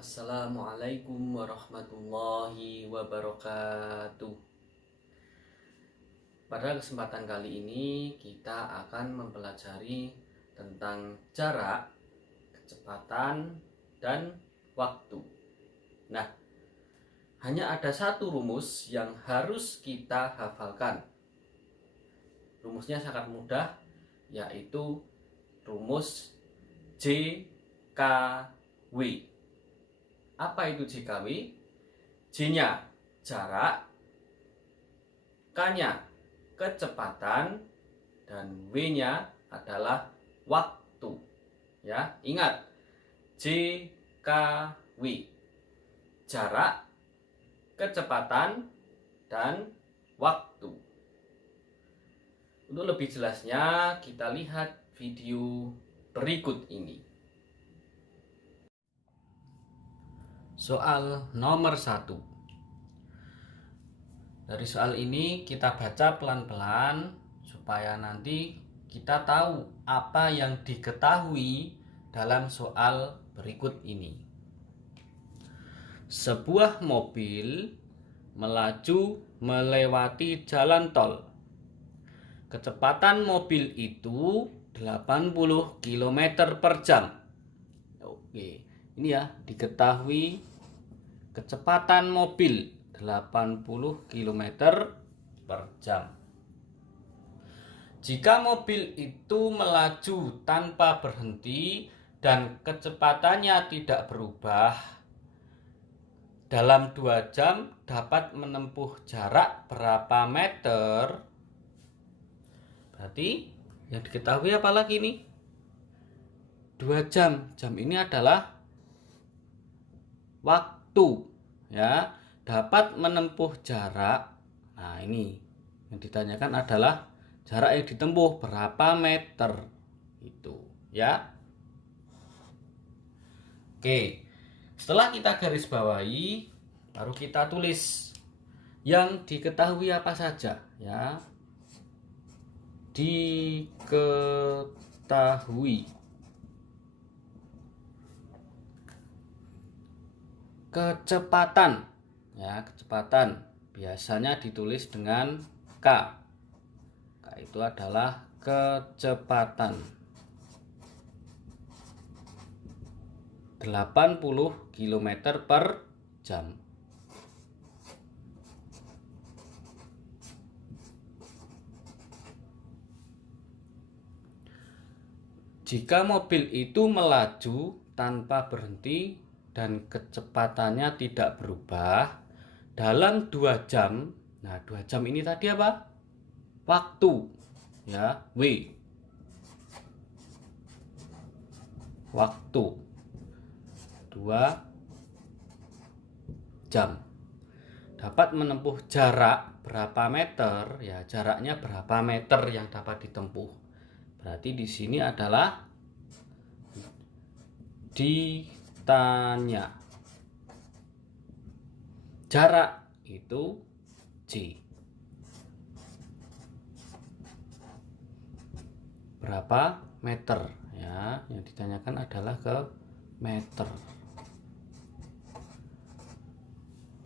Assalamualaikum warahmatullahi wabarakatuh. Pada kesempatan kali ini kita akan mempelajari tentang jarak, kecepatan, dan waktu. Nah, hanya ada satu rumus yang harus kita hafalkan. Rumusnya sangat mudah, yaitu rumus JKW. Apa itu JKW? J-nya jarak, K-nya kecepatan, dan W-nya adalah waktu. Ya, ingat, JKW. Jarak, kecepatan, dan waktu. Untuk lebih jelasnya, kita lihat video berikut ini. Soal nomor 1. Dari soal ini kita baca pelan-pelan supaya nanti kita tahu apa yang diketahui dalam soal berikut ini. Sebuah mobil melaju melewati jalan tol. Kecepatan mobil itu 80 km per jam. Oke. Ini ya, diketahui kecepatan mobil 80 km per jam. Jika mobil itu melaju tanpa berhenti dan kecepatannya tidak berubah, dalam 2 jam dapat menempuh jarak berapa meter? Berarti yang diketahui apa lagi nih? 2 jam. Jam ini adalah waktu, ya, dapat menempuh jarak. Nah, ini yang ditanyakan adalah jarak yang ditempuh berapa meter itu, ya. Oke, setelah kita garis bawahi, baru kita tulis yang diketahui apa saja, ya. Diketahui. Kecepatan, ya, kecepatan biasanya ditulis dengan K. K itu adalah kecepatan 80 km per jam. Jika mobil itu melaju tanpa berhenti dan kecepatannya tidak berubah dalam 2 jam. Nah, 2 jam ini tadi apa? Waktu, ya, W. Waktu 2 jam. Dapat menempuh jarak berapa meter? Ya, jaraknya berapa meter yang dapat ditempuh. Berarti di sini adalah ditanya. Jarak itu J. Berapa meter? Ya, yang ditanyakan adalah ke meter.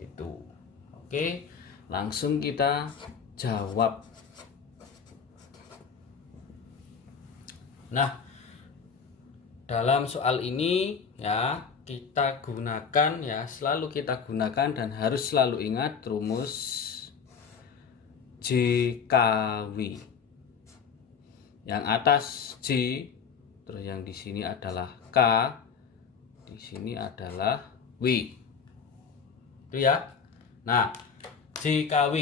Itu. Oke, langsung kita jawab. Nah, dalam soal ini, ya, kita gunakan, ya, selalu kita gunakan dan harus selalu ingat rumus JKW. Yang atas J, terus yang di sini adalah K, di sini adalah W. Itu ya. Nah, JKW.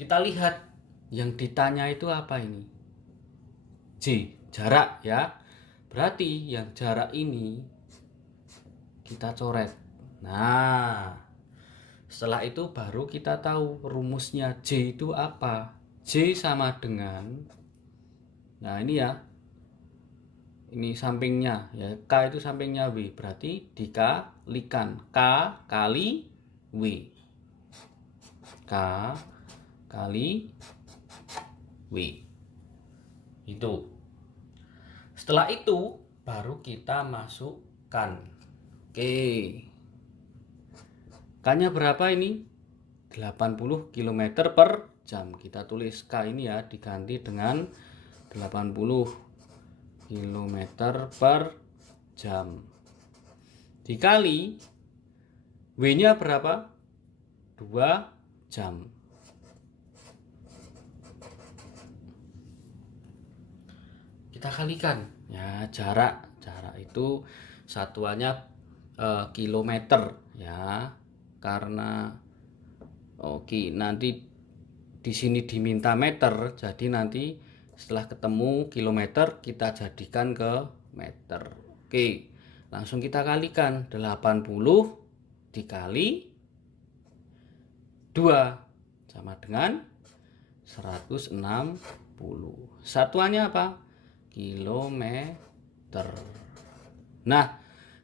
Kita lihat yang ditanya itu apa ini? J, jarak, ya. Berarti yang jarak ini kita coret. Nah, setelah itu baru kita tahu rumusnya J itu apa. J sama dengan, nah ini ya, ini sampingnya ya, K itu sampingnya W, berarti dikalikan K kali W. K kali W. Itu. Setelah itu baru kita masukkan. Oke. K-nya berapa ini? 80 km per jam. Kita tulis K ini ya diganti dengan 80 km per jam. Dikali W-nya berapa? 2 jam. Kita kalikan ya, jarak itu satuannya kilometer ya, karena nanti di sini diminta meter, jadi nanti setelah ketemu kilometer kita jadikan ke meter. Oke, langsung kita kalikan 80 dikali 2 sama dengan 160. Satuannya apa? Kilometer. Nah,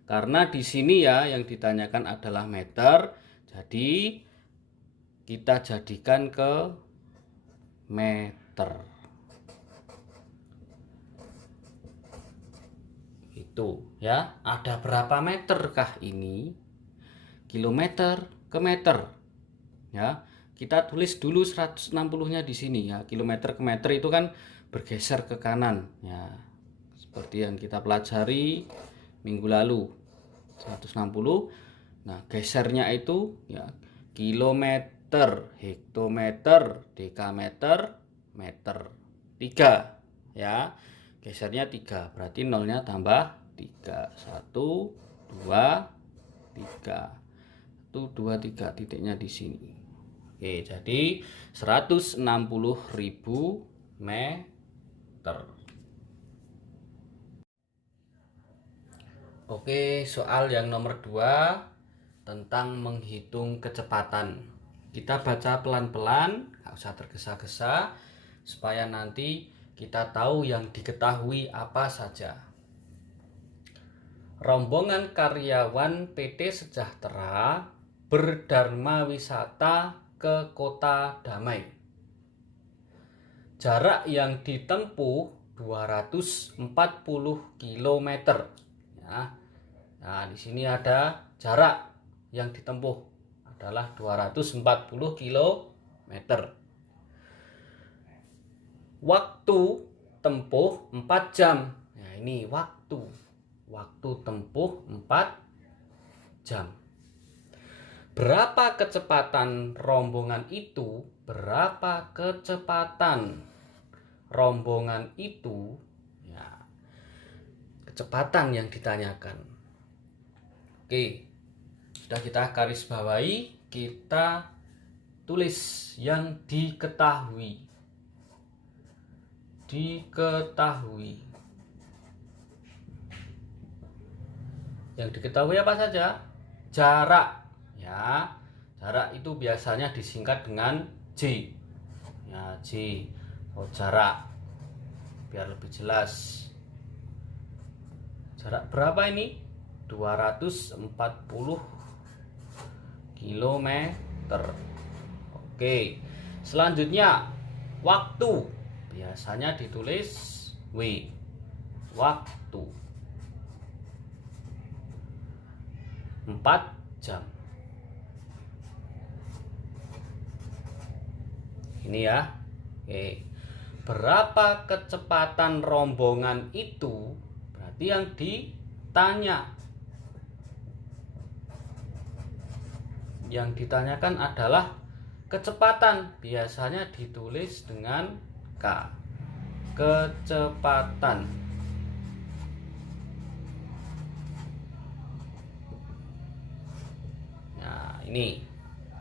karena di sini ya yang ditanyakan adalah meter, jadi kita jadikan ke meter. Itu ya, ada berapa meter kah ini? Kilometer ke meter. Ya, kita tulis dulu 160-nya di sini ya. Kilometer ke meter itu kan bergeser ke kanan ya, seperti yang kita pelajari minggu lalu. 160. Nah, gesernya itu ya kilometer, hektometer, dekameter, meter. 3 ya. Gesernya 3, berarti nolnya tambah 3. 1 2 3. 1 2 3, titiknya di sini. Oke, jadi 160.000 meter. Oke, soal yang nomor 2 tentang menghitung kecepatan. Kita baca pelan-pelan, nggak usah tergesa-gesa, supaya nanti kita tahu yang diketahui apa saja. Rombongan karyawan PT Sejahtera berdharma wisata ke Kota Damai. Jarak yang ditempuh 240 km. Ya. Nah, di sini ada jarak yang ditempuh adalah 240 km. Waktu tempuh 4 jam. Nah, ini waktu tempuh 4 jam. Berapa kecepatan rombongan itu? Berapa kecepatan rombongan itu? Ya, kecepatan yang ditanyakan. Oke, sudah kita garis bawahi, kita tulis yang diketahui. Yang diketahui apa saja? Jarak. Ya, jarak itu biasanya disingkat dengan J. Ya, J. Jarak. Biar lebih jelas. Jarak berapa ini? 240 km. Oke. Selanjutnya, waktu. Biasanya ditulis W. Waktu. 4 jam. Ini ya. Oke. Berapa kecepatan rombongan itu? Berarti yang ditanya. Yang ditanyakan adalah kecepatan. Biasanya ditulis dengan K. Kecepatan. Nah, ini.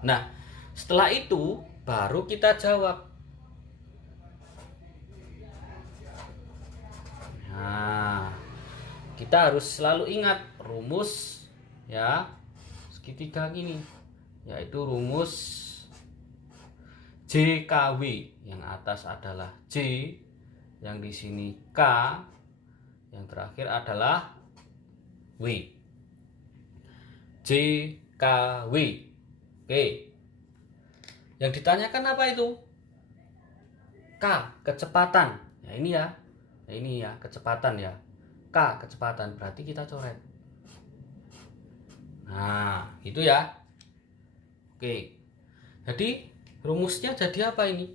Nah, setelah itu baru kita jawab. Nah, kita harus selalu ingat rumus ya segitiga gini, yaitu rumus JKW. Yang atas adalah J, yang di sini K, Yang terakhir adalah W. J, K, W. Oke. Yang ditanyakan apa itu? K, kecepatan. Ya ini ya. Nah, ini ya, kecepatan ya. K, kecepatan. Berarti kita coret. Nah, gitu ya. Oke. Jadi rumusnya jadi apa ini?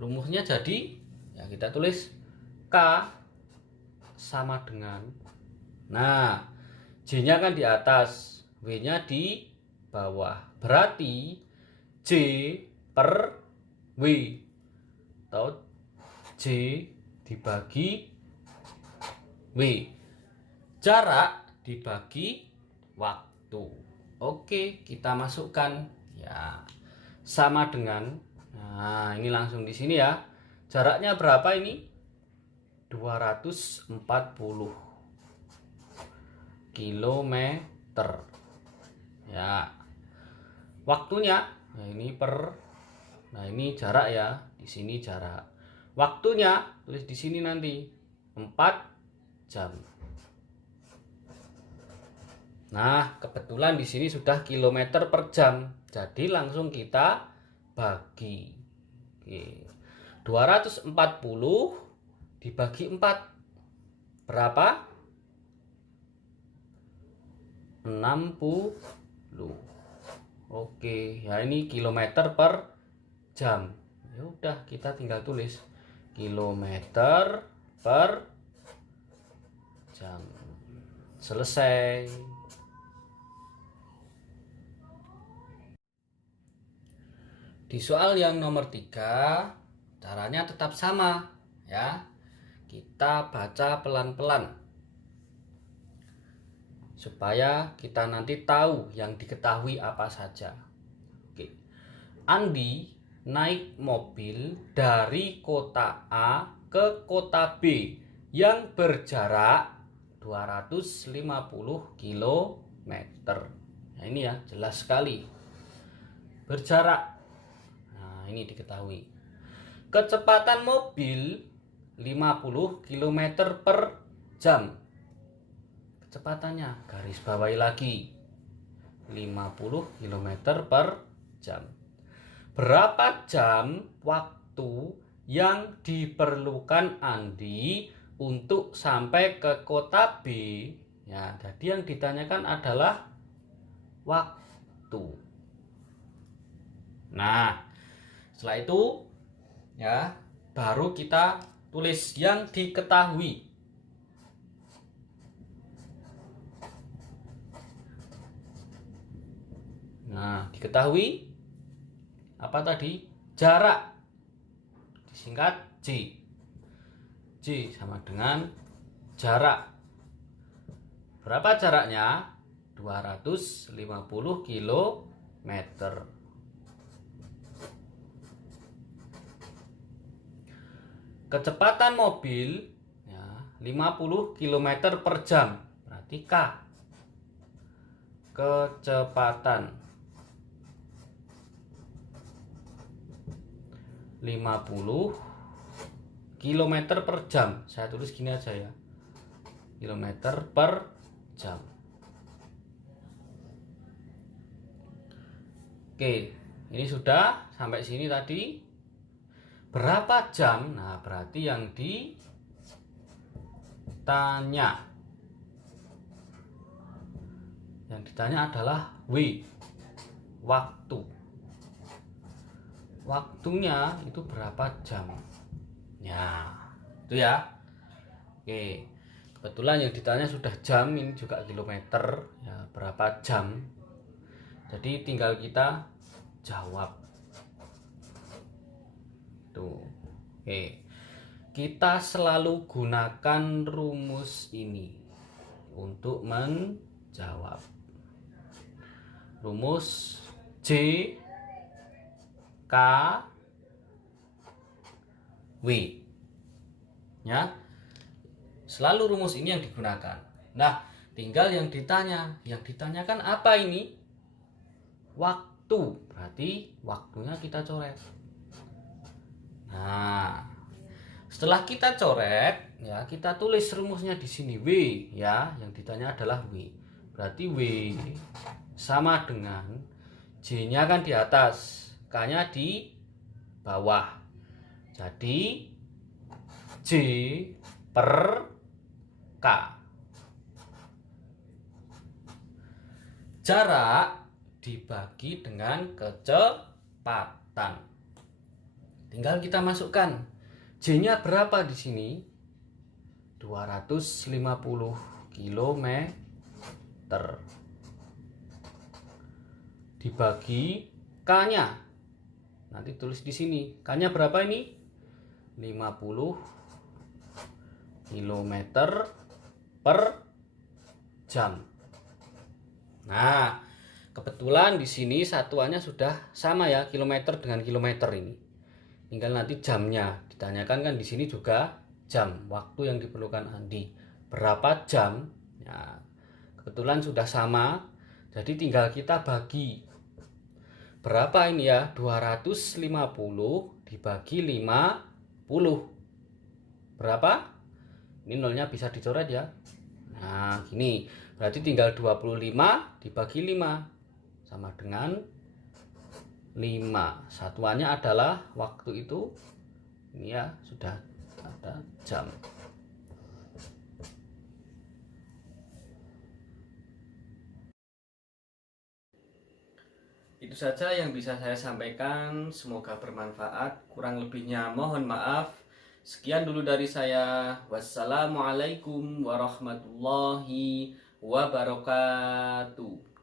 Rumusnya jadi ya kita tulis K sama dengan, nah, J-nya kan di atas, W-nya di bawah. Berarti J per W atau J dibagi W. Jarak dibagi waktu. Oke, kita masukkan ya. Sama dengan, nah ini langsung di sini ya. Jaraknya berapa ini? 240 kilometer. Ya. Waktunya, nah ini per, nah ini jarak ya. Di sini jarak. Waktunya tulis di sini nanti 4 jam. Nah, kebetulan di sini sudah kilometer per jam. Jadi langsung kita bagi. Oke. 240 dibagi 4 berapa? 60. Oke, ya ini kilometer per jam. Ya udah, kita tinggal tulis kilometer per jam. Selesai. Di soal yang nomor 3, caranya tetap sama ya. Kita baca pelan-pelan supaya kita nanti tahu yang diketahui apa saja. Oke. Andi naik mobil dari kota A ke kota B yang berjarak 250 km. Nah, ini ya jelas sekali. Berjarak. Nah, ini diketahui. Kecepatan mobil 50 km per jam. Kecepatannya garis bawahi lagi 50 km per jam. Berapa jam waktu yang diperlukan Andi untuk sampai ke kota B? Ya, jadi yang ditanyakan adalah waktu. Nah, setelah itu ya baru kita tulis yang diketahui. Nah, diketahui apa tadi? Jarak. Disingkat J. J sama dengan jarak. Berapa jaraknya? 250 km. Kecepatan mobil ya, 50 km per jam. Berarti K. Kecepatan 50 km per jam. Saya tulis gini aja ya. Kilometer per jam. Oke, ini sudah sampai sini tadi. Berapa jam? Nah, berarti yang ditanya. Yang ditanya adalah W, waktu. Waktunya itu berapa jam? Ya, itu ya. Oke, kebetulan yang ditanya sudah jam, ini juga kilometer. Ya, berapa jam? Jadi tinggal kita jawab. Tuh. Oke. Kita selalu gunakan rumus ini untuk menjawab. Rumus J K W. Ya. Selalu rumus ini yang digunakan. Nah, tinggal yang ditanya. Yang ditanyakan apa ini? Waktu. Berarti waktunya kita coret. Nah, setelah kita coret, Ya, kita tulis rumusnya di sini W ya, yang ditanya adalah W. Berarti W sama dengan J-nya kan di atas, K-nya di bawah. Jadi J per K. Jarak dibagi dengan kecepatan. Tinggal kita masukkan. J-nya berapa di sini? 250 km dibagi K-nya. Nanti tulis di sini. K-nya berapa ini? 50 km per jam. Nah, kebetulan di sini satuannya sudah sama ya, kilometer dengan kilometer ini. Tinggal nanti jamnya ditanyakan kan di sini juga jam, waktu yang diperlukan Andi. Berapa jam? Ya, kebetulan sudah sama. Jadi tinggal kita bagi. Berapa ini ya? 250 dibagi 50. Berapa? Ini nolnya bisa dicoret ya. Nah, gini. Berarti tinggal 25 dibagi 5 sama dengan 5. Satuannya adalah waktu itu. Ini ya, sudah ada jam. Itu saja yang bisa saya sampaikan. Semoga bermanfaat. Kurang lebihnya mohon maaf. Sekian dulu dari saya. Wassalamualaikum warahmatullahi wabarakatuh.